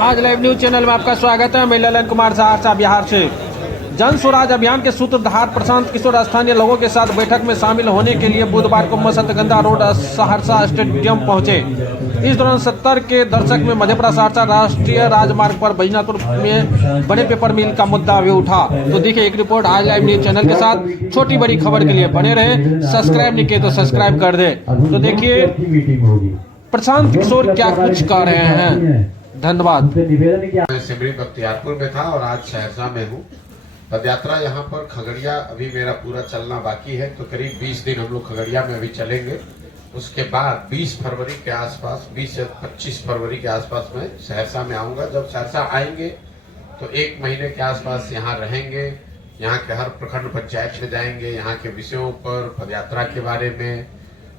आज live news channel में आपका स्वागत है। मैं ललन कुमार सहरसा बिहार से। जन स्वराज अभियान के सूत्रधार प्रशांत किशोर स्थानीय लोगों के साथ बैठक में शामिल होने के लिए बुधवार को मसतगंधा रोड सहरसा स्टेडियम पहुंचे। इस दौरान 70 के दशक में मधेपुरा सहरसा राष्ट्रीय राजमार्ग पर बैजनापुर में बड़े पेपर मिल का मुद्दा भी उठा। तो देखिए एक रिपोर्ट आज लाइव न्यूज चैनल के साथ। छोटी बड़ी खबर के लिए बने रहे, सब्सक्राइब नहीं किए तो सब्सक्राइब कर दे। तो देखिए प्रशांत किशोर क्या कुछ कह रहे हैं। धन्यवाद। मैं सिमरी बख्तियारपुर में था और आज सहरसा में हूँ। पदयात्रा यहाँ पर खगड़िया अभी मेरा पूरा चलना बाकी है, तो करीब 20 दिन हम लोग खगड़िया में अभी चलेंगे। उसके बाद 20 फरवरी के आसपास, 20 से 25 फरवरी के आसपास मैं सहरसा में आऊँगा। जब सहरसा आएंगे तो 1 महीने के आसपास यहाँ रहेंगे। यहाँ के हर प्रखंड पंचायत में जाएंगे, यहाँ के विषयों पर, पदयात्रा के बारे में,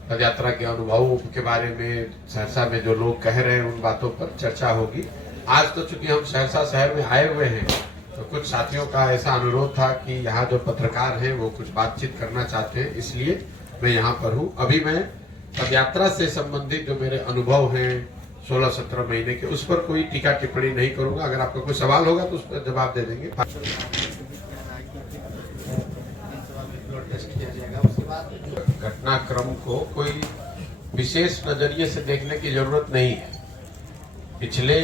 पदयात्रा के अनुभवों के बारे में, सहरसा में जो लोग कह रहे हैं उन बातों पर चर्चा होगी। आज तो चूंकि हम सहरसा शहर में आए हुए हैं, तो कुछ साथियों का ऐसा अनुरोध था कि यहाँ जो पत्रकार हैं वो कुछ बातचीत करना चाहते हैं, इसलिए मैं यहाँ पर हूँ। अभी मैं पदयात्रा से संबंधित जो मेरे अनुभव हैं 16-17 महीने के, उस पर कोई टीका टिप्पणी नहीं करूंगा। अगर आपका कोई सवाल होगा तो उस पर जवाब दे देंगे। घटनाक्रम को कोई विशेष नजरिए से देखने की जरूरत नहीं है। पिछले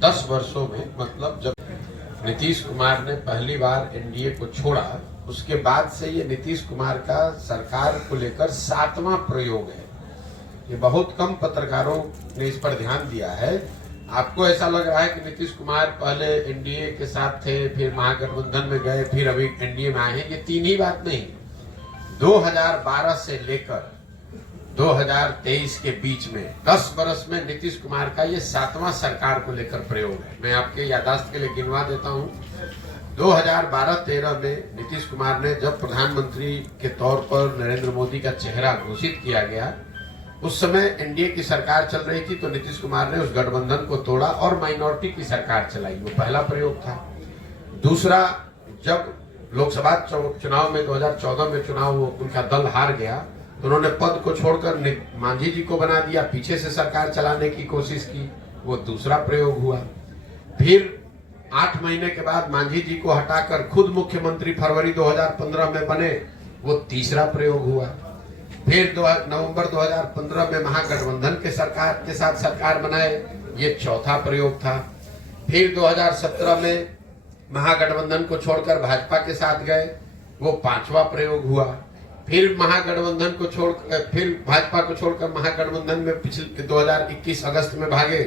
10 वर्षों में, मतलब जब नीतीश कुमार ने पहली बार एनडीए को छोड़ा, उसके बाद से ये नीतीश कुमार का सरकार को लेकर 7वां प्रयोग है। ये बहुत कम पत्रकारों ने इस पर ध्यान दिया है। आपको ऐसा लग रहा है कि नीतीश कुमार पहले एनडीए के साथ थे, फिर महागठबंधन में गए, फिर अभी एनडीए में आए हैं। ये तीन ही बात नहीं। 2012 से लेकर 2023 के बीच में 10 वर्ष में नीतीश कुमार का ये 7वां सरकार को लेकर प्रयोग है। मैं आपके याददाश्त के लिए गिनवा देता हूं। 2012-13 में नीतीश कुमार ने जब प्रधानमंत्री के तौर पर नरेंद्र मोदी का चेहरा घोषित किया गया, उस समय एनडीए की सरकार चल रही थी, तो नीतीश कुमार ने उस गठबंधन को तोड़ा और माइनॉरिटी की सरकार चलाई। वो पहला प्रयोग था। दूसरा, जब लोकसभा चुनाव में 2014 में चुनाव उनका दल हार गया, तो उन्होंने पद को छोड़कर मांझी जी को बना दिया, पीछे से सरकार चलाने की कोशिश की। वो दूसरा प्रयोग हुआ। फिर 8 महीने के बाद मांझी जी को हटाकर खुद मुख्यमंत्री फरवरी 2015 में बने, वो तीसरा प्रयोग हुआ। फिर नवंबर 2015 में महागठबंधन के साथ सरकार बनाए, ये चौथा प्रयोग था। फिर 2017 में महागठबंधन को छोड़कर भाजपा के साथ गए, वो 5वां प्रयोग हुआ। फिर महागठबंधन को फिर भाजपा को छोड़कर महागठबंधन में पिछले 2021 अगस्त में भागे,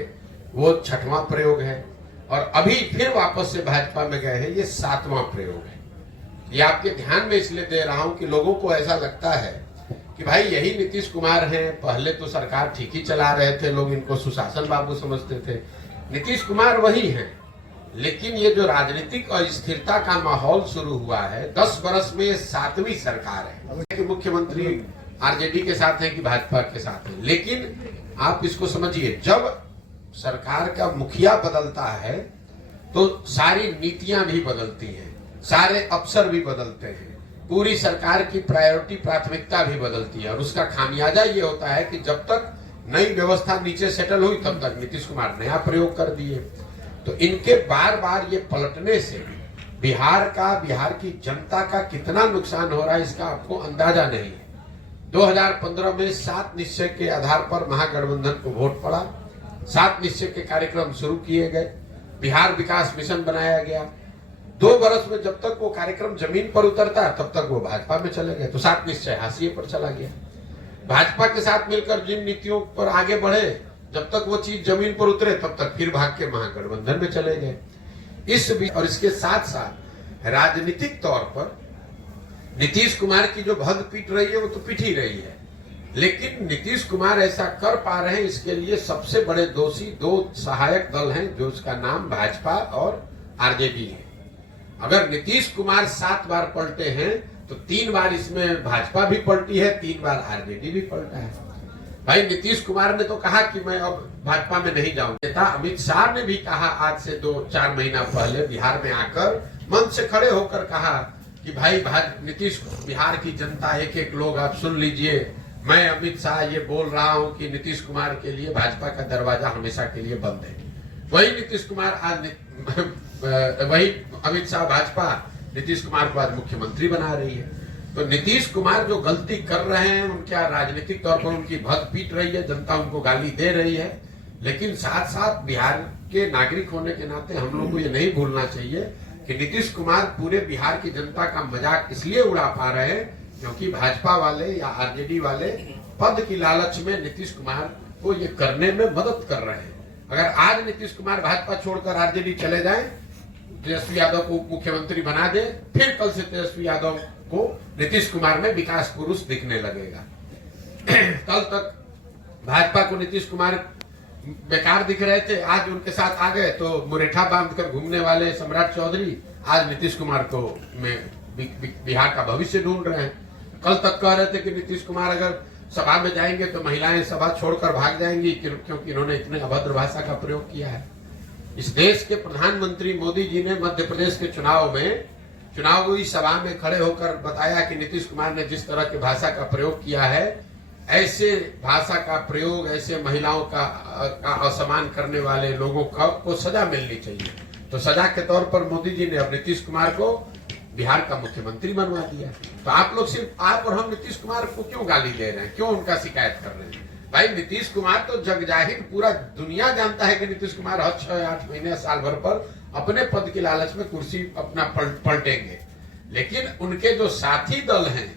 वो 6वां प्रयोग है। और अभी फिर वापस से भाजपा में गए हैं, ये 7वां प्रयोग है। ये आपके ध्यान में इसलिए दे रहा हूं कि लोगों को ऐसा लगता है कि भाई यही नीतीश कुमार हैं, पहले तो सरकार ठीक ही चला रहे थे, लोग इनको सुशासन बाबू समझते थे। नीतीश कुमार वही हैं, लेकिन ये जो राजनीतिक अस्थिरता का माहौल शुरू हुआ है, 10 वर्ष में 7वीं सरकार है कि मुख्यमंत्री आरजेडी के साथ है कि भाजपा के साथ है। लेकिन आप इसको समझिए, जब सरकार का मुखिया बदलता है तो सारी नीतियां भी बदलती हैं, सारे अफसर भी बदलते हैं, पूरी सरकार की प्राथमिकता भी बदलती है। और उसका खामियाजा ये होता है कि जब तक नई व्यवस्था नीचे सेटल हुई, तब तक नीतीश कुमार नया प्रयोग कर दिए। तो इनके बार बार ये पलटने से बिहार की जनता का कितना नुकसान हो रहा है, इसका आपको अंदाजा नहीं है। 2015 में 7 निश्चय के आधार पर महागठबंधन को वोट पड़ा, 7 निश्चय के कार्यक्रम शुरू किए गए, बिहार विकास मिशन बनाया गया। 2 वर्ष में जब तक वो कार्यक्रम जमीन पर उतरता है, तब तक वो भाजपा में चले गए, तो 7 निश्चय हाशिए पर चला गया। भाजपा के साथ मिलकर जिन नीतियों पर आगे बढ़े, जब तक वो चीज जमीन पर उतरे, तब तक फिर भाग के महागठबंधन में चले गए। और इसके साथ साथ राजनीतिक तौर पर नीतीश कुमार की जो भग पीट रही है, वो तो पीट ही रही है, लेकिन नीतीश कुमार ऐसा कर पा रहे हैं, इसके लिए सबसे बड़े दोषी 2 सहायक दल हैं, जो उसका नाम भाजपा और आरजेडी है। अगर नीतीश कुमार 7 बार पलटे हैं, तो 3 बार इसमें भाजपा भी पलटी है, 3 बार आरजेडी भी पलटा है। भाई नीतीश कुमार ने तो कहा कि मैं अब भाजपा में नहीं जाऊंगा। अमित शाह ने भी कहा आज से 2-4 महीना पहले बिहार में आकर मंच से खड़े होकर कहा कि भाई नीतीश, बिहार की जनता, एक लोग आप सुन लीजिए, मैं अमित शाह ये बोल रहा हूं कि नीतीश कुमार के लिए भाजपा का दरवाजा हमेशा के लिए बंद है। वही नीतीश कुमार आज वही अमित शाह भाजपा नीतीश कुमार को आज मुख्यमंत्री बना रही है। तो नीतीश कुमार जो गलती कर रहे हैं, उनका राजनीतिक तौर पर उनकी भद पीट रही है, जनता उनको गाली दे रही है, लेकिन साथ साथ बिहार के नागरिक होने के नाते हम लोग को ये नहीं भूलना चाहिए कि नीतीश कुमार पूरे बिहार की जनता का मजाक इसलिए उड़ा पा रहे हैं क्योंकि भाजपा वाले या आरजेडी वाले पद की लालच में नीतीश कुमार को ये करने में मदद कर रहे हैं। अगर आज नीतीश कुमार भाजपा छोड़कर आरजेडी चले जाएं, तेजस्वी यादव को मुख्यमंत्री बना दे, फिर कल से तेजस्वी यादव को नीतीश कुमार में विकास पुरुष दिखने लगेगा। कल तक भाजपा को नीतीश कुमार बेकार दिख रहे थे, आज उनके साथ आ गए तो मुरेठा बांधकर घूमने वाले सम्राट चौधरी आज नीतीश कुमार को बिहार का भविष्य ढूंढ रहे हैं। कल तक कह रहे थे कि नीतीश कुमार अगर सभा में जाएंगे तो महिलाएं सभा छोड़कर भाग जाएंगी क्योंकि इन्होंने इतने अभद्र भाषा का प्रयोग किया है। इस देश के प्रधानमंत्री मोदी जी ने मध्य प्रदेश के चुनावी सभा में खड़े होकर बताया कि नीतीश कुमार ने जिस तरह की भाषा का प्रयोग किया है, ऐसे भाषा का प्रयोग, ऐसे महिलाओं का असम्मान करने वाले लोगों को सजा मिलनी चाहिए। तो सजा के तौर पर मोदी जी ने अब नीतीश कुमार को बिहार का मुख्यमंत्री बनवा दिया। तो आप लोग सिर्फ आप और हम नीतीश कुमार को क्यों गाली दे रहे हैं, क्यों उनका शिकायत कर रहे हैं? भाई नीतीश कुमार तो जग जाहिर पूरा दुनिया जानता है कि नीतीश कुमार हर 6-8 महीने साल भर पर अपने पद की लालच में कुर्सी अपना पलटेंगे, लेकिन उनके जो साथी दल हैं,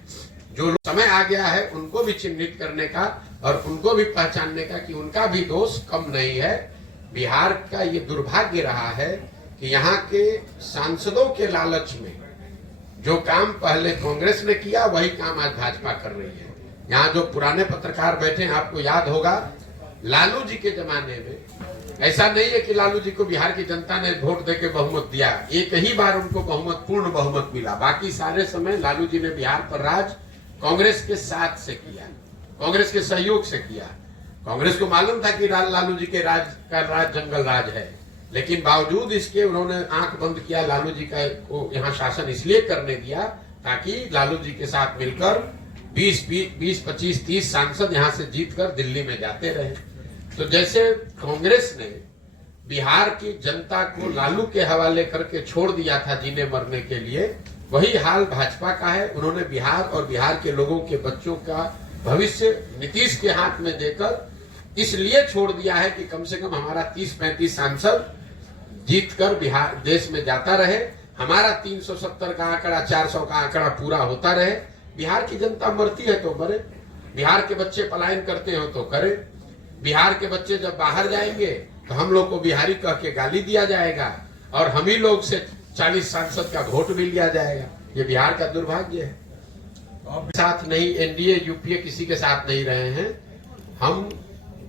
जो समय आ गया है उनको भी चिन्हित करने का और उनको भी पहचानने का कि उनका भी दोष कम नहीं है। बिहार का ये दुर्भाग्य रहा है कि यहाँ के सांसदों के लालच में जो काम पहले कांग्रेस ने किया वही काम आज भाजपा कर रही है। यहाँ जो पुराने पत्रकार बैठे हैं, आपको याद होगा लालू जी के जमाने में ऐसा नहीं है कि लालू जी को बिहार की जनता ने वोट देके बहुमत दिया, एक ही बार उनको बहुमत, पूर्ण बहुमत मिला। बाकी सारे समय लालू जी ने बिहार पर राज कांग्रेस के साथ से किया, कांग्रेस के सहयोग से किया। कांग्रेस को मालूम था कि लालू जी के राज का राज जंगल राज है, लेकिन बावजूद इसके उन्होंने आंख बंद किया। लालू जी का को यहाँ शासन इसलिए करने दिया ताकि लालू जी के साथ मिलकर 20, 25, 30 सांसद यहाँ से जीतकर दिल्ली में जाते रहे। तो जैसे कांग्रेस ने बिहार की जनता को लालू के हवाले करके छोड़ दिया था जीने मरने के लिए, वही हाल भाजपा का है। उन्होंने बिहार और बिहार के लोगों के बच्चों का भविष्य नीतीश के हाथ में देकर इसलिए छोड़ दिया है कि कम से कम हमारा 30-35 सांसद जीतकर बिहार देश में जाता रहे, हमारा 370 का आंकड़ा, 400 का आंकड़ा पूरा होता रहे। बिहार की जनता मरती है तो मरे, बिहार के बच्चे पलायन करते हो तो करे, बिहार के बच्चे जब बाहर जाएंगे तो हम लोग को बिहारी कह के गाली दिया जाएगा और हम ही लोग से 40 सांसद का वोट भी लिया जाएगा। ये बिहार का दुर्भाग्य है। साथ नहीं, एनडीए यूपीए किसी के साथ नहीं रहे हैं। हम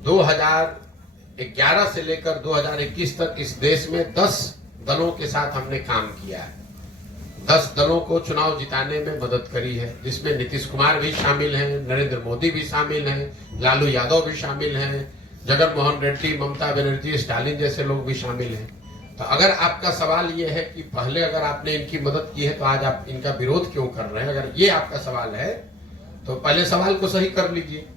2011 से लेकर 2021 तक इस देश में 10 दलों के साथ हमने काम किया है। 10 दलों को चुनाव जिताने में मदद करी है, जिसमें नीतीश कुमार भी शामिल हैं, नरेंद्र मोदी भी शामिल हैं, लालू यादव भी शामिल हैं, जगन मोहन रेड्डी, ममता बनर्जी, स्टालिन जैसे लोग भी शामिल हैं। तो अगर आपका सवाल ये है कि पहले अगर आपने इनकी मदद की है तो आज आप इनका विरोध क्यों कर रहे हैं, अगर ये आपका सवाल है तो पहले सवाल को सही कर लीजिए।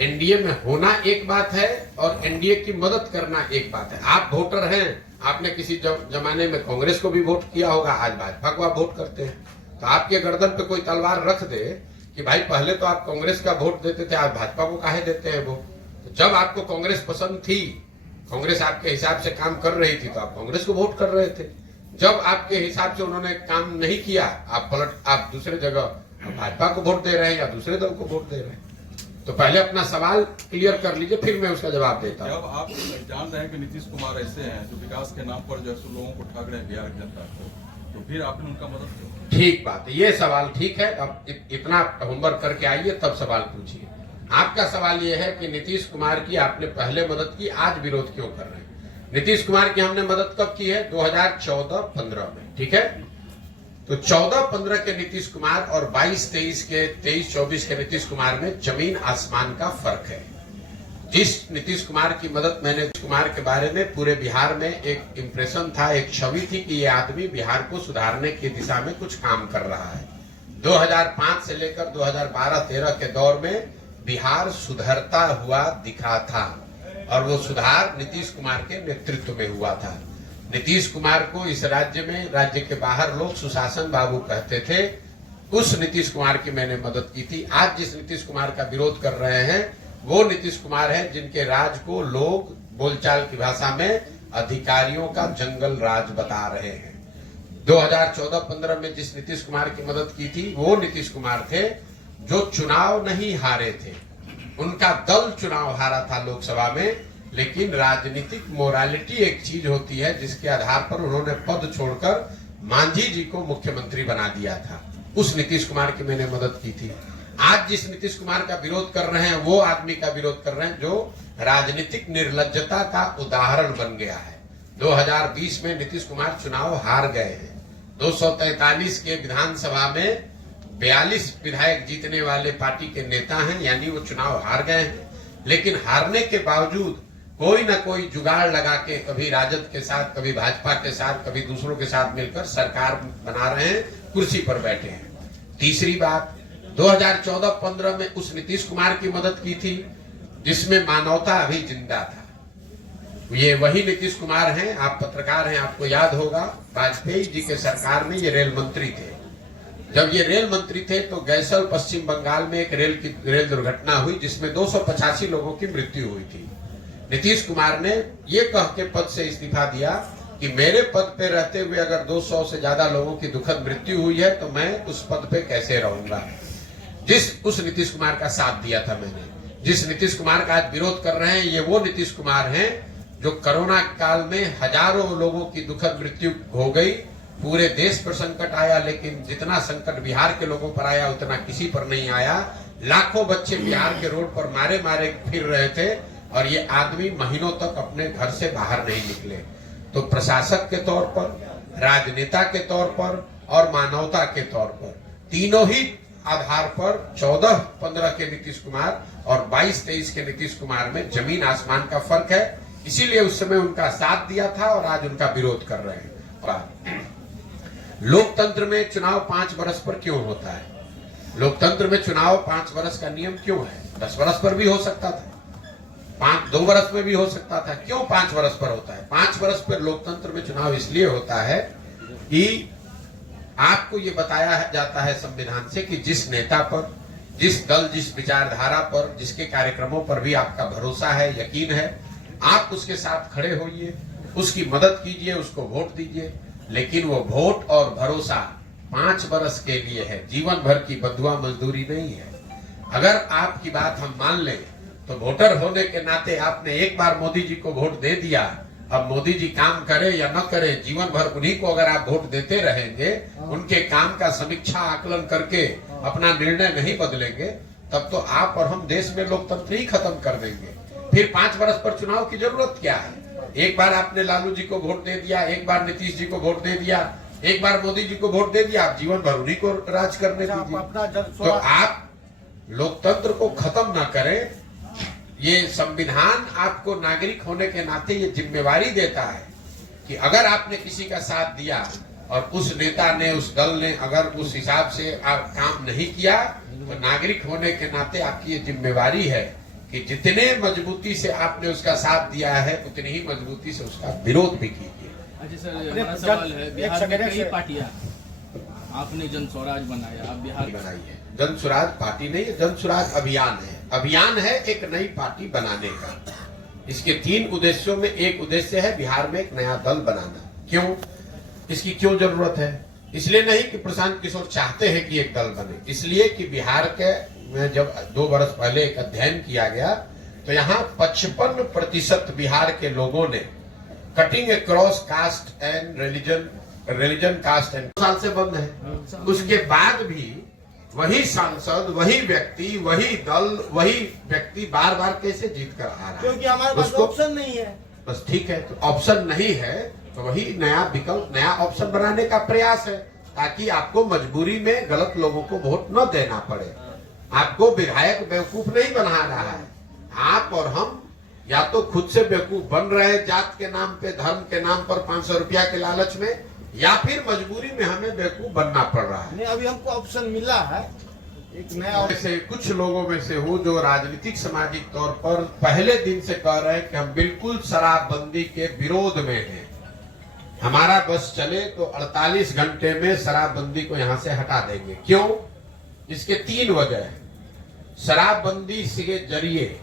एनडीए में होना एक बात है और एनडीए की मदद करना एक बात है। आप वोटर हैं, आपने किसी जमाने में कांग्रेस को भी वोट किया होगा, आज भाजपा को आप वोट करते हैं। तो आपके गर्दन पे कोई तलवार रख दे कि भाई पहले तो आप कांग्रेस का वोट देते थे, आज भाजपा को काहे देते हैं वोट? तो जब आपको कांग्रेस पसंद थी, कांग्रेस आपके हिसाब से काम कर रही थी, तो आप कांग्रेस को वोट कर रहे थे। जब आपके हिसाब से उन्होंने काम नहीं किया, आप दूसरे जगह भाजपा को वोट दे रहे हैं या दूसरे दल को वोट दे रहे हैं। तो पहले अपना सवाल क्लियर कर लीजिए, फिर मैं उसका जवाब देता हूँ। जब आप जान रहे हैं कि नीतीश कुमार ऐसे हैं जो विकास के नाम पर जो है लोगों को ठग रहे हैं बिहार की जनता को, तो फिर आपने उनका मदद किया? ठीक बात है, ये सवाल ठीक है। अब इतना होमवर्क करके आइए तब सवाल पूछिए। आपका सवाल ये है कि नीतीश कुमार की आपने पहले मदद की, आज विरोध क्यों कर रहे हैं? नीतीश कुमार की हमने मदद कब की है? 2014-15 में, ठीक है। तो 14-15 के नीतीश कुमार और 22-23 के नीतीश कुमार में जमीन आसमान का फर्क है। जिस नीतीश कुमार की मदद मैंने, नीतीश कुमार के बारे में पूरे बिहार में एक इंप्रेशन था, एक छवि थी कि ये आदमी बिहार को सुधारने की दिशा में कुछ काम कर रहा है। 2005 से लेकर 2012-13 के दौर में बिहार सुधरता हुआ दिखा था। और वो सुधार नीतीश कुमार के नेतृत्व में हुआ था। नीतीश कुमार को इस राज्य में, राज्य के बाहर लोग सुशासन बाबू कहते थे। उस नीतीश कुमार की मैंने मदद की थी। आज जिस नीतीश कुमार का विरोध कर रहे हैं वो नीतीश कुमार है जिनके राज को लोग बोलचाल की भाषा में अधिकारियों का जंगल राज बता रहे हैं। 2014-15 में जिस नीतीश कुमार की मदद की थी वो नीतीश कुमार थे जो चुनाव नहीं हारे थे। उनका दल चुनाव हारा था लोकसभा में, लेकिन राजनीतिक मोरालिटी एक चीज होती है जिसके आधार पर उन्होंने पद छोड़कर मांझी जी को मुख्यमंत्री बना दिया था। उस नीतीश कुमार की मैंने मदद की थी। आज जिस नीतीश कुमार का विरोध कर रहे हैं वो आदमी का विरोध कर रहे हैं जो राजनीतिक निर्लज्जता का उदाहरण बन गया है। 2020 में नीतीश कुमार चुनाव हार गए हैं। 243 के विधानसभा में 42 विधायक जीतने वाले पार्टी के नेता हैं, यानी वो चुनाव हार गए हैं। लेकिन हारने के बावजूद कोई ना कोई जुगाड़ लगा के कभी राजद के साथ, कभी भाजपा के साथ, कभी दूसरों के साथ मिलकर सरकार बना रहे हैं, कुर्सी पर बैठे हैं। तीसरी बात, 2014-15 में उस नीतीश कुमार की मदद की थी जिसमें मानवता अभी जिंदा था। ये वही नीतीश कुमार हैं, आप पत्रकार हैं, आपको याद होगा वाजपेयी जी के सरकार में ये रेल मंत्री थे। जब ये रेल मंत्री थे तो गैसल पश्चिम बंगाल में एक रेल दुर्घटना हुई जिसमें 285 लोगों की मृत्यु हुई थी। नीतीश कुमार ने ये कह के पद से इस्तीफा दिया कि मेरे पद पे रहते हुए अगर 200 से ज्यादा लोगों की दुखद मृत्यु हुई है तो मैं उस पद पे कैसे रहूंगा। उस नीतीश कुमार का साथ दिया था मैंने। जिस नीतीश कुमार का आज विरोध कर रहे हैं ये वो नीतीश कुमार हैं जो कोरोना काल में हजारों लोगों की दुखद मृत्यु हो गई, पूरे देश पर संकट आया, लेकिन जितना संकट बिहार के लोगों पर आया उतना किसी पर नहीं आया। लाखों बच्चे बिहार के रोड पर मारे मारे फिर रहे थे और ये आदमी महीनों तक अपने घर से बाहर नहीं निकले। तो प्रशासक के तौर पर, राजनेता के तौर पर और मानवता के तौर पर, तीनों ही आधार पर 14-15 के नीतीश कुमार और 22-23 के नीतीश कुमार में जमीन आसमान का फर्क है। इसीलिए उस समय उनका साथ दिया था और आज उनका विरोध कर रहे हैं। लोकतंत्र में चुनाव 5 वर्ष पर क्यों होता है? लोकतंत्र में चुनाव 5 वर्ष का नियम क्यों है? 10 वर्ष पर भी हो सकता था, 2 वर्ष में भी हो सकता था। क्यों 5 वर्ष पर होता है? 5 वर्ष पर लोकतंत्र में चुनाव इसलिए होता है कि आपको ये बताया जाता है संविधान से कि जिस नेता पर, जिस दल, जिस विचारधारा पर, जिसके कार्यक्रमों पर भी आपका भरोसा है, यकीन है, आप उसके साथ खड़े होइए, उसकी मदद कीजिए, उसको वोट दीजिए। लेकिन वो वोट और भरोसा 5 वर्ष के लिए है, जीवन भर की बंधुआ मजदूरी नहीं है। अगर आपकी बात हम मान लें तो वोटर होने के नाते आपने एक बार मोदी जी को वोट दे दिया, अब मोदी जी काम करे या न करे, जीवन भर उन्हीं को अगर आप वोट देते रहेंगे, उनके काम का समीक्षा आकलन करके अपना निर्णय नहीं बदलेंगे, तब तो आप और हम देश में लोकतंत्र ही खत्म कर देंगे। फिर 5 वर्ष पर चुनाव की जरूरत क्या है? एक बार आपने लालू जी को वोट दे दिया, एक बार नीतीश जी को वोट दे दिया, एक बार मोदी जी को वोट दे दिया, आप जीवन भर उन्हीं को राज करने दीजिए। तो आप लोकतंत्र को खत्म ना करें। ये संविधान आपको नागरिक होने के नाते ये जिम्मेवारी देता है कि अगर आपने किसी का साथ दिया और उस नेता ने, उस दल ने अगर उस हिसाब से काम नहीं किया, तो नागरिक होने के नाते आपकी ये जिम्मेवारी है कि जितने मजबूती से आपने उसका साथ दिया है उतनी ही मजबूती से उसका विरोध भी कीजिए। अच्छा सर, हमारा सवाल है, बिहार में कई पार्टियां, आपने जन स्वराज बनाया, आप बिहार बनाई है। जन स्वराज पार्टी नहीं है, जन स्वराज अभियान है। अभियान है एक नई पार्टी बनाने का। इसके 3 उद्देश्यों में एक उद्देश्य है बिहार में एक नया दल बनाना। क्यों? इसकी क्यों जरूरत है? इसलिए नहीं कि प्रशांत किशोर चाहते हैं कि एक दल बने, इसलिए कि बिहार के में जब 2 वर्ष पहले एक अध्ययन किया गया तो यहाँ 55% बिहार के लोगों ने cutting across cast and religion caste and साल से बंद है। उसके बाद भी वही सांसद, वही व्यक्ति, वही दल, वही व्यक्ति बार बार कैसे जीत कर आ रहा है? क्योंकि हमारे पास ऑप्शन नहीं है। बस ठीक है, तो ऑप्शन नहीं है तो वही नया विकल्प, नया ऑप्शन बनाने का प्रयास है ताकि आपको मजबूरी में गलत लोगों को वोट न देना पड़े। आपको विधायक बेवकूफ नहीं बना रहा है। आप और हम या तो खुद से बेवकूफ बन रहे हैं जात के नाम पे, धर्म के नाम पर 500 रुपया के लालच में, या फिर मजबूरी में हमें बेवकूफ बनना पड़ रहा है। नहीं, अभी हमको ऑप्शन मिला है। एक नया से कुछ लोगों में से हूँ जो राजनीतिक सामाजिक तौर पर पहले दिन से कह रहे हैं कि हम बिल्कुल शराबबंदी के विरोध में हैं। हमारा बस चले तो 48 घंटे में शराबबंदी को यहां से हटा देंगे। क्यों? इसके 3 वजह है। शराबबंदी के जरिए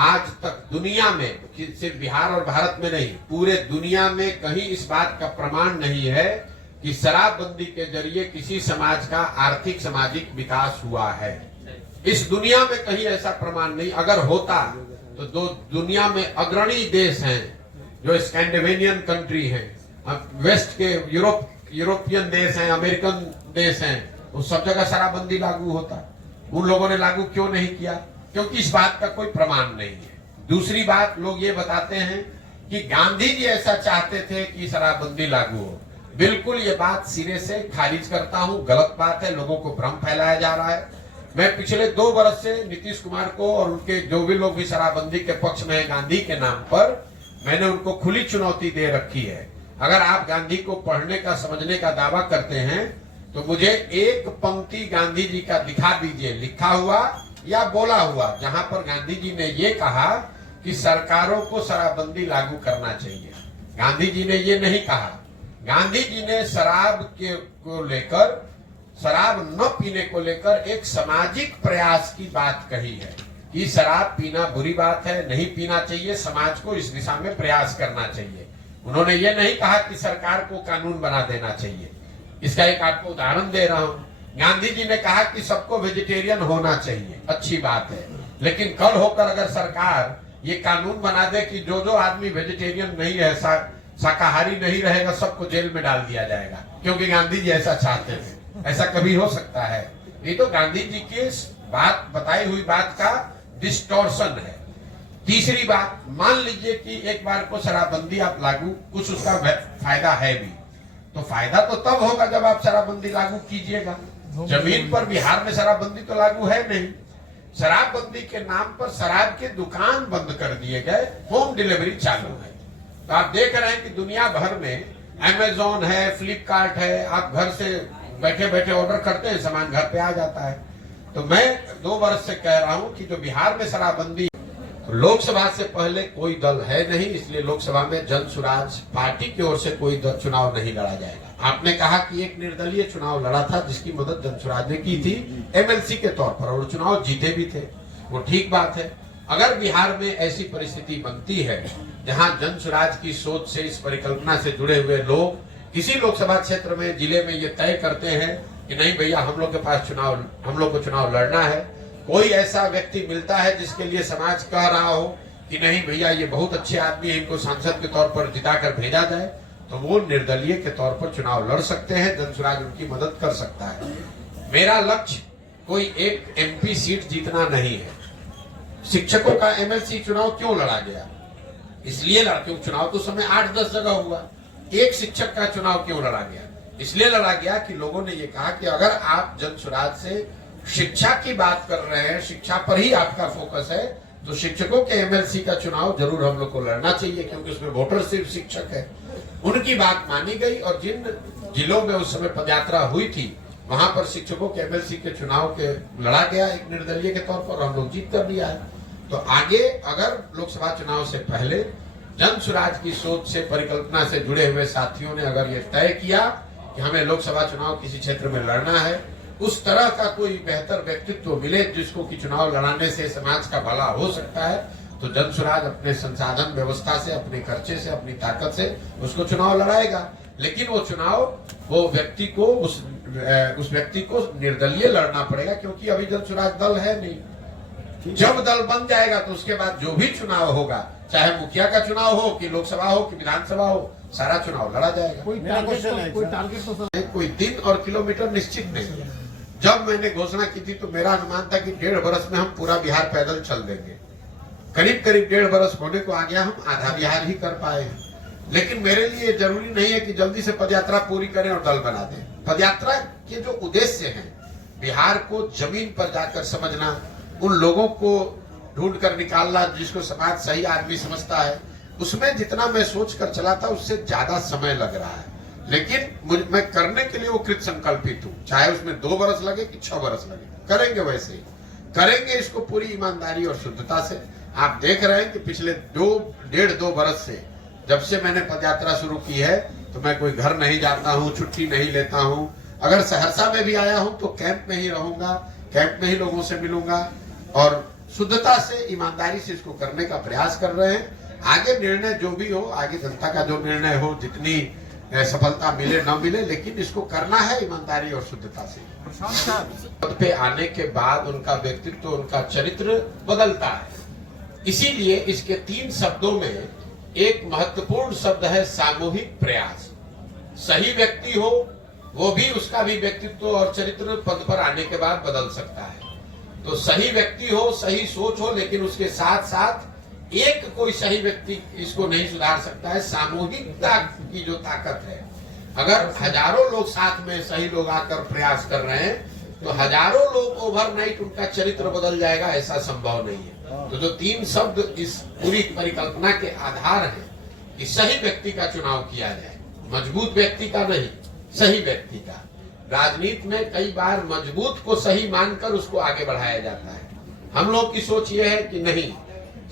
आज तक दुनिया में, सिर्फ बिहार और भारत में नहीं, पूरे दुनिया में कहीं इस बात का प्रमाण नहीं है कि शराबबंदी के जरिए किसी समाज का आर्थिक सामाजिक विकास हुआ है। इस दुनिया में कहीं ऐसा प्रमाण नहीं। अगर होता तो दुनिया में अग्रणी देश हैं जो स्कैंडिनेवियन कंट्री हैं, वेस्ट के यूरोपियन देश हैं, अमेरिकन देश हैं, उस सब जगह शराबबंदी लागू होता। उन लोगों ने लागू क्यों नहीं किया? क्योंकि इस बात का कोई प्रमाण नहीं है। दूसरी बात, लोग ये बताते हैं कि गांधी जी ऐसा चाहते थे कि शराबबंदी लागू हो। बिल्कुल ये बात सिरे से खारिज करता हूं, गलत बात है। लोगों को भ्रम फैलाया जा रहा है। मैं पिछले 2 वर्ष से नीतीश कुमार को और उनके जो भी लोग भी शराबबंदी के पक्ष में हैं गांधी के नाम पर, मैंने उनको खुली चुनौती दे रखी है। अगर आप गांधी को पढ़ने का समझने का दावा करते हैं तो मुझे एक पंक्ति गांधी जी का दिखा दीजिए, लिखा हुआ या बोला हुआ, जहां पर गांधी जी ने ये कहा कि सरकारों को शराबबंदी लागू करना चाहिए। गांधी जी ने ये नहीं कहा। गांधी जी ने शराब को लेकर, शराब न पीने को लेकर एक सामाजिक प्रयास की बात कही है कि शराब पीना बुरी बात है, नहीं पीना चाहिए, समाज को इस दिशा में प्रयास करना चाहिए। उन्होंने ये नहीं कहा कि सरकार को कानून बना देना चाहिए। इसका एक आपको उदाहरण दे रहा हूं। गांधी जी ने कहा कि सबको वेजिटेरियन होना चाहिए, अच्छी बात है, लेकिन कल होकर अगर सरकार ये कानून बना दे कि जो आदमी वेजिटेरियन नहीं है, शाकाहारी नहीं रहेगा, सबको जेल में डाल दिया जाएगा क्योंकि गांधी जी ऐसा चाहते थे, ऐसा कभी हो सकता है? ये तो गांधी जी की बात, बताई हुई बात का डिस्टॉर्शन है। तीसरी बात, मान लीजिए कि एक बार को शराबबंदी आप लागू, कुछ उसका फायदा है भी, तो फायदा तो तब होगा जब आप शराबबंदी लागू कीजिएगा। जमीन पर बिहार में शराबबंदी तो लागू है नहीं। शराबबंदी के नाम पर शराब के दुकान बंद कर दिए गए, होम डिलीवरी चालू है। तो आप देख रहे हैं कि दुनिया भर में अमेज़न है, फ्लिपकार्ट है, आप घर से बैठे बैठे ऑर्डर करते हैं, सामान घर पे आ जाता है। तो मैं 2 वर्ष से कह रहा हूं कि जो बिहार में शराबबंदी, लोकसभा से पहले कोई दल है नहीं, इसलिए लोकसभा में जन सुराज पार्टी की ओर से कोई चुनाव नहीं लड़ा जाएगा। आपने कहा कि एक निर्दलीय चुनाव लड़ा था जिसकी मदद जन सुराज ने की थी एमएलसी के तौर पर, और चुनाव जीते भी थे, वो ठीक बात है। अगर बिहार में ऐसी परिस्थिति बनती है जहां जन सुराज की सोच से, इस परिकल्पना से जुड़े हुए लोग किसी लोकसभा क्षेत्र में, जिले में ये तय करते हैं कि नहीं भैया हम लोग के पास चुनाव, हम लोग को चुनाव लड़ना है, कोई ऐसा व्यक्ति मिलता है जिसके लिए समाज कह रहा हो कि नहीं भैया ये बहुत अच्छे आदमी है, इनको सांसद के तौर पर जिताकर भेजा जाए, तो वो निर्दलीय के तौर पर चुनाव लड़ सकते हैं, जन सुराज उनकी मदद कर सकता है। मेरा लक्ष्य कोई एक एमपी सीट जीतना नहीं है। शिक्षकों का एमएलसी चुनाव क्यों लड़ा गया? इसलिए लड़ा क्योंकि चुनाव तो समय 8-10 जगह हुआ, एक शिक्षक का चुनाव क्यों लड़ा गया? इसलिए लड़ा गया कि लोगों ने ये कहा कि अगर आप जन सुराज से शिक्षा की बात कर रहे हैं, शिक्षा पर ही आपका फोकस है, तो शिक्षकों के एमएलसी का चुनाव जरूर हम लोग को लड़ना चाहिए क्योंकि उसमें वोटर सिर्फ शिक्षक है। उनकी बात मानी गई और जिन जिलों में उस समय पदयात्रा हुई थी वहां पर शिक्षकों के एमएलसी के चुनाव के लड़ा गया एक निर्दलीय के तौर पर, हम लोग जीत कर भी आए। तो आगे अगर लोकसभा चुनाव से पहले जन सुराज की सोच से, परिकल्पना से जुड़े हुए साथियों ने अगर ये तय किया कि हमें लोकसभा चुनाव किसी क्षेत्र में लड़ना है, उस तरह का कोई बेहतर व्यक्तित्व मिले जिसको कि चुनाव लड़ाने से समाज का भला हो सकता है, तो जन सुराज अपने संसाधन व्यवस्था से, अपने खर्चे से, अपनी ताकत से उसको चुनाव लड़ाएगा। लेकिन वो चुनाव, वो व्यक्ति को, उस व्यक्ति को निर्दलीय लड़ना पड़ेगा क्योंकि अभी जन सुराज दल है नहीं। जब दल बन जाएगा तो उसके बाद जो भी चुनाव होगा, चाहे मुखिया का चुनाव हो कि लोकसभा हो कि विधानसभा हो, सारा चुनाव लड़ा जाएगा। कोई दिन और किलोमीटर निश्चित नहीं। जब मैंने घोषणा की थी तो मेरा अनुमान था कि 1.5 बरस में हम पूरा बिहार पैदल चल देंगे। करीब करीब 1.5 बरस होने को आ गया, हम आधा बिहार ही कर पाए हैं। लेकिन मेरे लिए जरूरी नहीं है कि जल्दी से पदयात्रा पूरी करें और दल बना दें। पदयात्रा के जो उद्देश्य हैं, बिहार को जमीन पर जाकर समझना, उन लोगों को ढूंढ कर निकालना जिसको समाज सही आदमी समझता है, उसमें जितना मैं सोच कर चला था उससे ज्यादा समय लग रहा है। लेकिन मैं करने के लिए वो कृत संकल्पित हूं, चाहे उसमें 2 बरस लगे कि 6 बरस लगे, करेंगे वैसे ही करेंगे इसको पूरी ईमानदारी और शुद्धता से। आप देख रहे हैं कि पिछले 1.5-2 बरस से जब से मैंने पदयात्रा शुरू की है तो मैं कोई घर नहीं जाता हूं, छुट्टी नहीं लेता हूं। अगर सहरसा में भी आया हूं तो कैंप में ही रहूंगा, कैंप में ही लोगों से मिलूंगा और शुद्धता से ईमानदारी से इसको करने का प्रयास कर रहे हैं। आगे निर्णय जो भी हो, आगे जनता का जो निर्णय हो, जितनी सफलता मिले न मिले, लेकिन इसको करना है ईमानदारी और शुद्धता से। पद पे आने के बाद उनका व्यक्तित्व, उनका चरित्र बदलता है। इसीलिए इसके 3 शब्दों में एक महत्वपूर्ण शब्द है सामूहिक प्रयास। सही व्यक्ति हो वो भी, उसका भी व्यक्तित्व और चरित्र पद पर आने के बाद बदल सकता है। तो सही व्यक्ति हो, सही सोच हो, लेकिन उसके साथ साथ एक कोई सही व्यक्ति इसको नहीं सुधार सकता है। सामूहिकता की जो ताकत है, अगर हजारों लोग साथ में सही लोग आकर प्रयास कर रहे हैं तो हजारों लोग ओवरनाइट उनका चरित्र बदल जाएगा, ऐसा संभव नहीं है। तो जो 3 शब्द इस पूरी परिकल्पना के आधार हैं कि सही व्यक्ति का चुनाव किया जाए, मजबूत व्यक्ति का नहीं, सही व्यक्ति का। राजनीति में कई बार मजबूत को सही मानकर उसको आगे बढ़ाया जाता है। हम लोग की सोच ये है कि नहीं,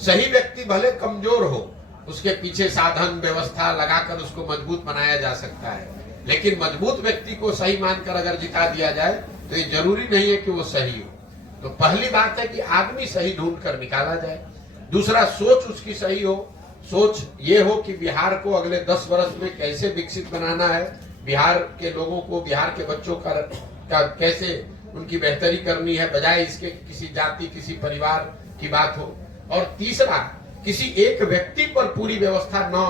सही व्यक्ति भले कमजोर हो, उसके पीछे साधन व्यवस्था लगाकर उसको मजबूत बनाया जा सकता है, लेकिन मजबूत व्यक्ति को सही मानकर अगर जिता दिया जाए तो ये जरूरी नहीं है कि वो सही हो। तो पहली बात है कि आदमी सही ढूंढ कर निकाला जाए। दूसरा, सोच उसकी सही हो। सोच ये हो कि बिहार को अगले 10 वर्ष में कैसे विकसित बनाना है, बिहार के लोगों को, बिहार के बच्चों का कैसे उनकी बेहतरी करनी है, बजाय इसके किसी जाति, किसी परिवार की बात हो। और तीसरा, किसी एक व्यक्ति पर पूरी व्यवस्था न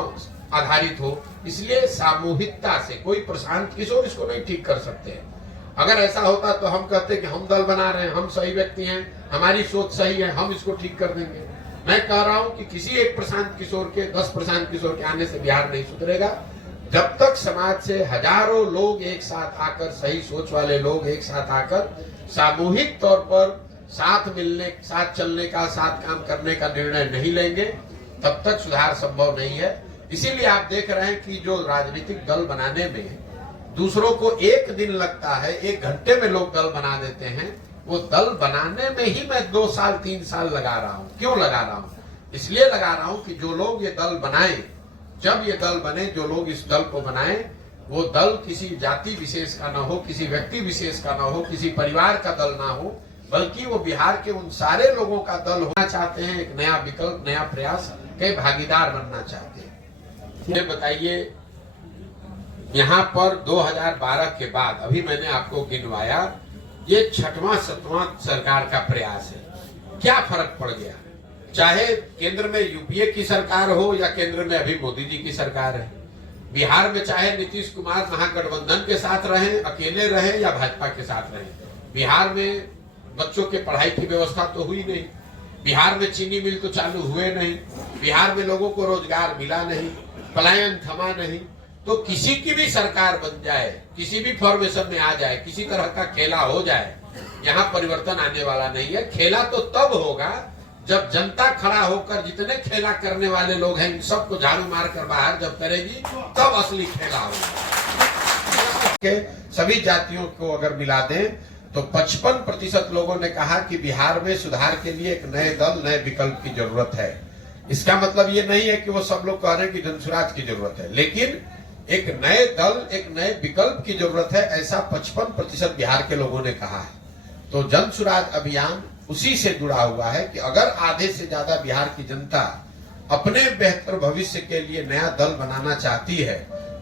आधारित हो। इसलिए सामूहिकता से, कोई प्रशांत किशोर इसको नहीं ठीक कर सकते हैं। अगर ऐसा होता तो हम कहते कि हम दल बना रहे हैं, हम सही व्यक्ति हैं, हमारी सोच सही है, हम इसको ठीक कर देंगे। मैं कह रहा हूं कि किसी एक प्रशांत किशोर के, 10 प्रशांत किशोर के आने से बिहार नहीं सुधरेगा। जब तक समाज से हजारों लोग एक साथ आकर, सही सोच वाले लोग एक साथ आकर सामूहिक तौर पर साथ मिलने, साथ चलने का, साथ काम करने का निर्णय नहीं लेंगे, तब तक सुधार संभव नहीं है। इसीलिए आप देख रहे हैं कि जो राजनीतिक दल बनाने में दूसरों को 1 दिन लगता है, 1 घंटे में लोग दल बना देते हैं, वो दल बनाने में ही मैं 2 साल 3 साल लगा रहा हूं। क्यों लगा रहा हूं? इसलिए लगा रहा हूं कि जो लोग ये दल बनाए, जब ये दल बने, जो लोग इस दल को बनाए, वो दल किसी जाति विशेष का ना हो, किसी व्यक्ति विशेष का ना हो, किसी परिवार का दल ना हो, बल्कि वो बिहार के उन सारे लोगों का दल होना चाहते हैं। एक नया विकल्प, नया प्रयास के भागीदार बनना चाहते हैं। ये बताइए, यहाँ पर 2012 के बाद अभी मैंने आपको गिनवाया, ये 6वां 7वां सरकार का प्रयास है। क्या फर्क पड़ गया? चाहे केंद्र में यूपीए की सरकार हो या केंद्र में अभी मोदी जी की सरकार है, बिहार में चाहे नीतीश कुमार महागठबंधन के साथ रहे, अकेले रहे या भाजपा के साथ रहे, बिहार में बच्चों के पढ़ाई की व्यवस्था तो हुई नहीं, बिहार में चीनी मिल तो चालू हुए नहीं, बिहार में लोगों को रोजगार मिला नहीं, पलायन थमा नहीं। तो किसी की भी सरकार बन जाए, किसी भी फॉर्मेशन में आ जाए, किसी तरह का खेला हो जाए, यहाँ परिवर्तन आने वाला नहीं है। खेला तो तब होगा जब जनता खड़ा होकर, जितने खेला करने वाले लोग हैं, इन सबको झाड़ू मारकर बाहर जब करेगी, तब असली खेला होगा। सभी जातियों को अगर मिला दें तो 55% लोगों ने कहा कि बिहार में सुधार के लिए एक नए दल, नए विकल्प की जरूरत है। इसका मतलब ये नहीं है कि वो सब लोग कह रहे हैं कि जनसुराज की जरूरत है, लेकिन एक नए दल, एक नए विकल्प की जरूरत है, ऐसा 55% बिहार के लोगों ने कहा है। तो जनसुराज अभियान उसी से जुड़ा हुआ है कि अगर आधे से ज्यादा बिहार की जनता अपने बेहतर भविष्य के लिए नया दल बनाना चाहती है,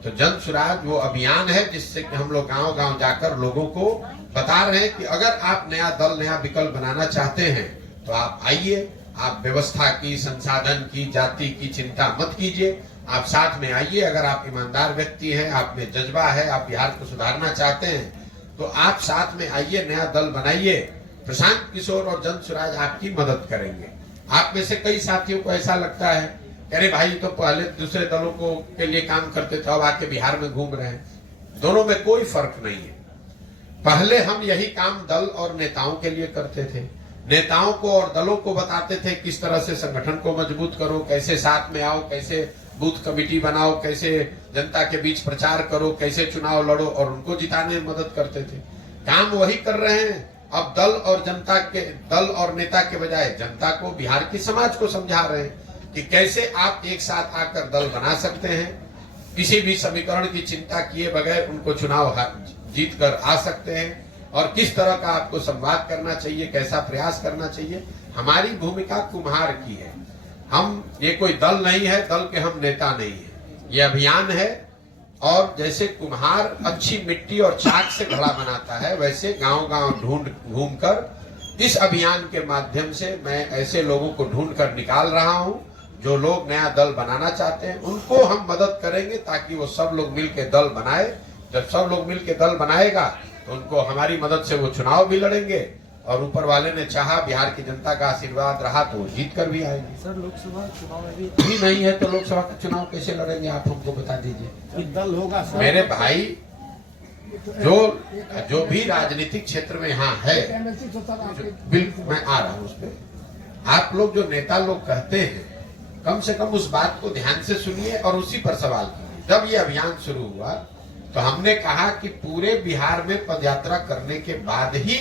तो जनसुराज वो अभियान है जिससे कि हम लोग गांव-गांव जाकर लोगों को बता रहे हैं कि अगर आप नया दल, नया विकल्प बनाना चाहते हैं तो आप आइए, आप व्यवस्था की, संसाधन की, जाति की चिंता मत कीजिए, आप साथ में आइए। अगर आप ईमानदार व्यक्ति हैं, आप में जज्बा है, आप बिहार को सुधारना चाहते हैं, तो आप साथ में आइए, नया दल बनाइए। प्रशांत किशोर और जनसुराज आपकी मदद करेंगे। आप में से कई साथियों को ऐसा लगता है, अरे भाई तो पहले दूसरे दलों को के लिए काम करते थे, अब आके बिहार में घूम रहे हैं। दोनों में कोई फर्क नहीं है। पहले हम यही काम दल और नेताओं के लिए करते थे, नेताओं को और दलों को बताते थे किस तरह से संगठन को मजबूत करो, कैसे साथ में आओ, कैसे बूथ कमेटी बनाओ, कैसे जनता के बीच प्रचार करो, कैसे चुनाव लड़ो और उनको जिताने में मदद करते थे। काम वही कर रहे हैं। अब दल और नेता के बजाय जनता को, बिहार की समाज को समझा रहे हैं कि कैसे आप एक साथ आकर दल बना सकते हैं, किसी भी समीकरण की चिंता किए बगैर उनको चुनाव जीत कर आ सकते हैं, और किस तरह का आपको संवाद करना चाहिए, कैसा प्रयास करना चाहिए। हमारी भूमिका कुम्हार की है। ये कोई दल नहीं है, दल के हम नेता नहीं है। ये अभियान है, और जैसे कुम्हार अच्छी मिट्टी और चाक से घड़ा बनाता है, वैसे गांव-गांव घूमकर इस अभियान के माध्यम से मैं ऐसे लोगों को ढूंढ कर निकाल रहा हूं जो लोग नया दल बनाना चाहते हैं। उनको हम मदद करेंगे ताकि वो सब लोग मिलकर दल बनाए। जब सब लोग मिलकर दल बनाएगा तो उनको हमारी मदद से वो चुनाव भी लड़ेंगे, और ऊपर वाले ने चाहा, बिहार की जनता का आशीर्वाद रहा तो वो जीत कर भी आएंगे। सर, लोकसभा चुनाव में भी नहीं है तो लोकसभा का चुनाव कैसे लड़ेंगे, आप हमको बता दीजिए। दल होगा सर। मेरे भाई, जो भी राजनीतिक क्षेत्र में यहाँ है, बिल्कुल मैं आ रहा हूँ उस पर। आप लोग जो नेता लोग कहते हैं, कम से कम उस बात को ध्यान से सुनिए और उसी पर सवाल कीजिए। जब ये अभियान शुरू हुआ तो हमने कहा कि पूरे बिहार में पदयात्रा करने के बाद ही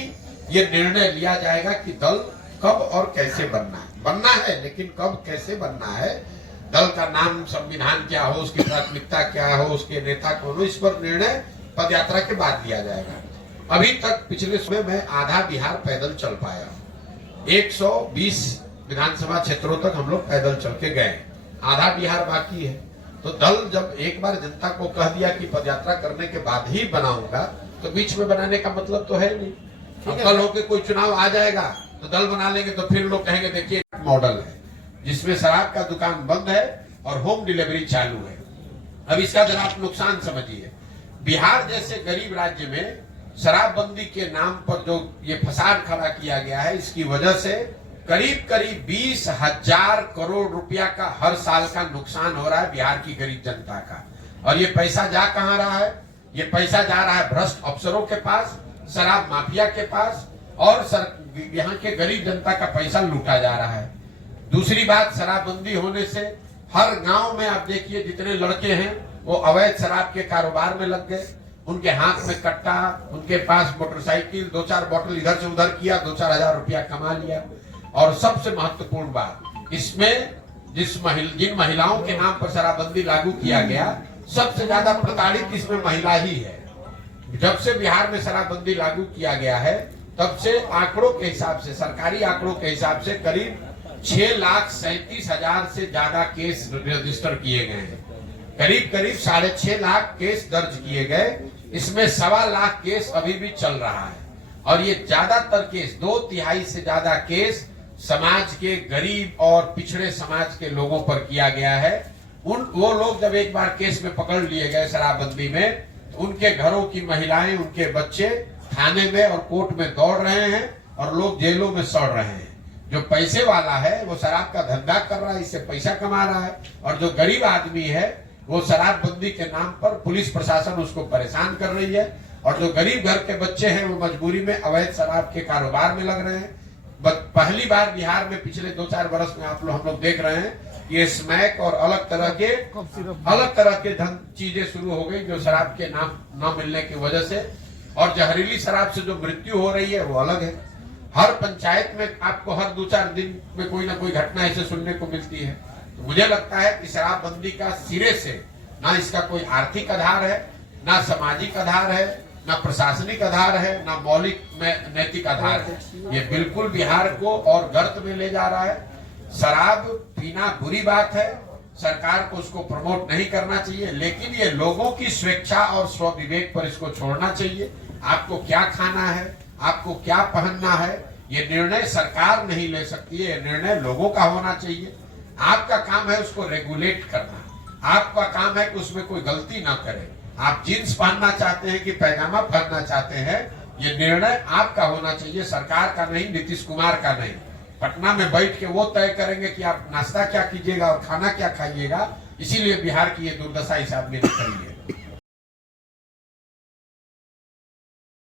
ये निर्णय लिया जाएगा कि दल कब और कैसे बनना है, लेकिन कब कैसे बनना है, दल का नाम, संविधान क्या हो, उसकी प्राथमिकता क्या हो, उसके नेता कौन हो, इस पर निर्णय पदयात्रा के बाद लिया जाएगा। अभी तक पिछले समय में आधा बिहार पैदल चल पाया। 120 विधानसभा क्षेत्रों तक हम लोग पैदल चल के गए, आधा बिहार बाकी है। तो दल जब एक बार जनता को कह दिया कि पदयात्रा करने के बाद ही बनाऊंगा, तो बीच में बनाने का मतलब तो है नहीं। अब कल होके कोई चुनाव आ जाएगा तो दल बना लेंगे, तो फिर लोग कहेंगे देखिए मॉडल है जिसमें शराब का दुकान बंद है और होम डिलीवरी चालू है। अब इसका जरा आप नुकसान समझिए। बिहार जैसे गरीब राज्य में शराबबंदी के नाम पर जो ये फसाद खड़ा किया गया है, इसकी वजह से करीब 20,000 करोड़ रुपया का हर साल का नुकसान हो रहा है बिहार की गरीब जनता का। और ये पैसा जा कहां रहा है? ये पैसा जा रहा है भ्रष्ट अफसरों के पास, शराब माफिया के पास, और यहाँ के गरीब जनता का पैसा लूटा जा रहा है। दूसरी बात, शराबबंदी होने से हर गांव में आप देखिए जितने लड़के हैं वो अवैध शराब के कारोबार में लग गए। उनके हाथ में कट्टा, उनके पास मोटरसाइकिल, 2-4 बोतल इधर से उधर किया, 2-4 हजार रुपया कमा लिया। और सबसे महत्वपूर्ण बात, इसमें जिन महिलाओं के नाम पर शराबबंदी लागू किया गया, सबसे ज्यादा प्रताड़ित इसमें महिला ही है। जब से बिहार में शराबबंदी लागू किया गया है, तब से आंकड़ों के हिसाब से, सरकारी आंकड़ों के हिसाब से करीब 6,37,000 से ज्यादा केस रजिस्टर किए गए हैं। करीब 6.5 लाख केस दर्ज किए गए। इसमें 1.25 लाख केस अभी भी चल रहा है। और ये ज्यादातर केस, 2/3 से ज्यादा केस समाज के गरीब और पिछड़े समाज के लोगों पर किया गया है। वो लोग जब एक बार केस में पकड़ लिए गए शराबबंदी में, तो उनके घरों की महिलाएं, उनके बच्चे थाने में और कोर्ट में दौड़ रहे हैं और लोग जेलों में सड़ रहे हैं। जो पैसे वाला है वो शराब का धंधा कर रहा है, इससे पैसा कमा रहा है, और जो गरीब आदमी है वो शराबबंदी के नाम पर पुलिस प्रशासन उसको परेशान कर रही है, और जो गरीब घर के बच्चे हैं वो मजबूरी में अवैध शराब के कारोबार में लग रहे हैं। पहली बार बिहार में पिछले 2-4 वर्ष में हम लोग देख रहे हैं ये स्मैक और अलग तरह के चीजें शुरू हो गई जो शराब के नाम न मिलने की वजह से। और जहरीली शराब से जो मृत्यु हो रही है वो अलग है। हर पंचायत में आपको हर 2-4 दिन में कोई ना कोई घटना ऐसे सुनने को मिलती है। तो मुझे लगता है कि शराबबंदी का सिरे से ना इसका कोई आर्थिक आधार है, ना सामाजिक आधार है, ना प्रशासनिक आधार है, ना मौलिक नैतिक आधार है। ये बिल्कुल बिहार को और गर्त में ले जा रहा है। शराब पीना बुरी बात है, सरकार को उसको प्रमोट नहीं करना चाहिए, लेकिन ये लोगों की स्वेच्छा और स्वविवेक पर इसको छोड़ना चाहिए। आपको क्या खाना है, आपको क्या पहनना है, ये निर्णय सरकार नहीं ले सकती है, ये निर्णय लोगों का होना चाहिए। आपका काम है उसको रेगुलेट करना, आपका काम है कि उसमें कोई गलती ना करे। आप जींस पहनना चाहते हैं कि पैजामा पहनना चाहते हैं, ये निर्णय आपका होना चाहिए, सरकार का नहीं, नीतीश कुमार का नहीं। पटना में बैठ के वो तय करेंगे कि आप नाश्ता क्या कीजिएगा और खाना क्या खाइएगा। इसीलिए बिहार की ये दुर्दशा इस आदमी ने करी है।